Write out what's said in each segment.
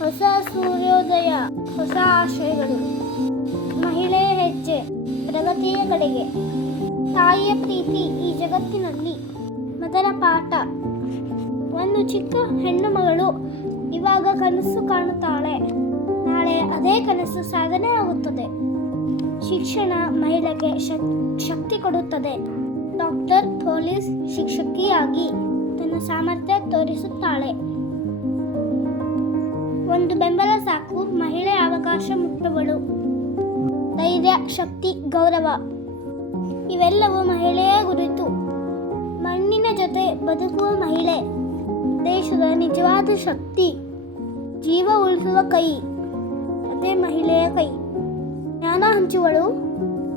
ಹೊಸ ಸೂರ್ಯೋದಯ, ಹೊಸ ಆಶಯಗಳು. ಮಹಿಳೆಯ ಹೆಜ್ಜೆ ಪ್ರಗತಿಯ ಕಡೆಗೆ. ತಾಯಿಯ ಪ್ರೀತಿ ಈ ಜಗತ್ತಿನಲ್ಲಿ ಮೊದಲ ಪಾಠ. ಒಂದು ಚಿಕ್ಕ ಹೆಣ್ಣು ಮಗಳು ಇವಾಗ ಕನಸು ಕಾಣುತ್ತಾಳೆ. ನಾಳೆ ಅದೇ ಕನಸು ಸಾಧನೆ ಆಗುತ್ತದೆ. ಶಿಕ್ಷಣ ಮಹಿಳೆಗೆ ಶಕ್ತಿ ಕೊಡುತ್ತದೆ. ಡಾಕ್ಟರ್, ಪೊಲೀಸ್, ಶಿಕ್ಷಕಿಯಾಗಿ ತನ್ನ ಸಾಮರ್ಥ್ಯ ತೋರಿಸುತ್ತಾಳೆ. ಒಂದು ಬೆಂಬಲ ಸಾಕು, ಮಹಿಳೆ ಅವಕಾಶ ಮುಟ್ಟುವಳು. ಧೈರ್ಯ, ಶಕ್ತಿ, ಗೌರವ ಇವೆಲ್ಲವೂ ಮಹಿಳೆಯ ಗುರುತು. ಮಣ್ಣಿನ ಜೊತೆ ಬದುಕುವ ಮಹಿಳೆ ದೇಶದ ನಿಜವಾದ ಶಕ್ತಿ. ಜೀವ ಉಳಿಸುವ ಕೈ ಅದೇ ಮಹಿಳೆಯ ಕೈ. ಜ್ಞಾನ ಹಂಚುವಳು,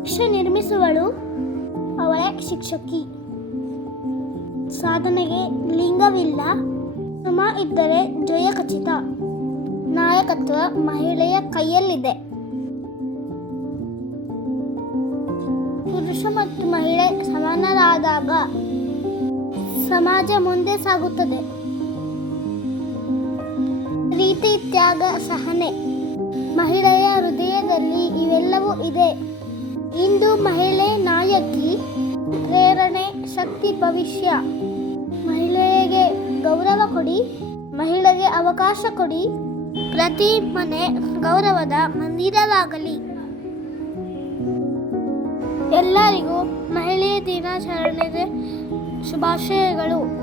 ದೇಶ ನಿರ್ಮಿಸುವಳು ಅವಳೇ ಶಿಕ್ಷಕಿ. ಸಾಧನೆಗೆ ಲಿಂಗವಿಲ್ಲ, ಶ್ರಮ ಇದ್ದರೆ ಜಯ ಖಚಿತ. ನಾಯಕತ್ವ ಮಹಿಳೆಯ ಕೈಯಲ್ಲಿದೆ. ಪುರುಷ ಮತ್ತು ಮಹಿಳೆ ಸಮಾನರಾದಾಗ ಸಮಾಜ ಮುಂದೆ ಸಾಗುತ್ತದೆ. ಪ್ರೀತಿ, ತ್ಯಾಗ, ಸಹನೆ ಮಹಿಳೆಯ ಹೃದಯದಲ್ಲಿ ಇವೆಲ್ಲವೂ ಇದೆ. ಇಂದು ಮಹಿಳೆ ನಾಯಕಿ, ಪ್ರೇರಣೆ, ಶಕ್ತಿ, ಭವಿಷ್ಯ. ಮಹಿಳೆಗೆ ಗೌರವ ಕೊಡಿ, ಮಹಿಳೆಗೆ ಅವಕಾಶ ಕೊಡಿ. ಪ್ರತಿ ಮನೆ ಗೌರವದ ಮಂದಿರವಾಗಲಿ. ಎಲ್ಲರಿಗೂ ಮಹಿಳೆಯ ದಿನಾಚರಣೆಗೆ ಶುಭಾಶಯಗಳು.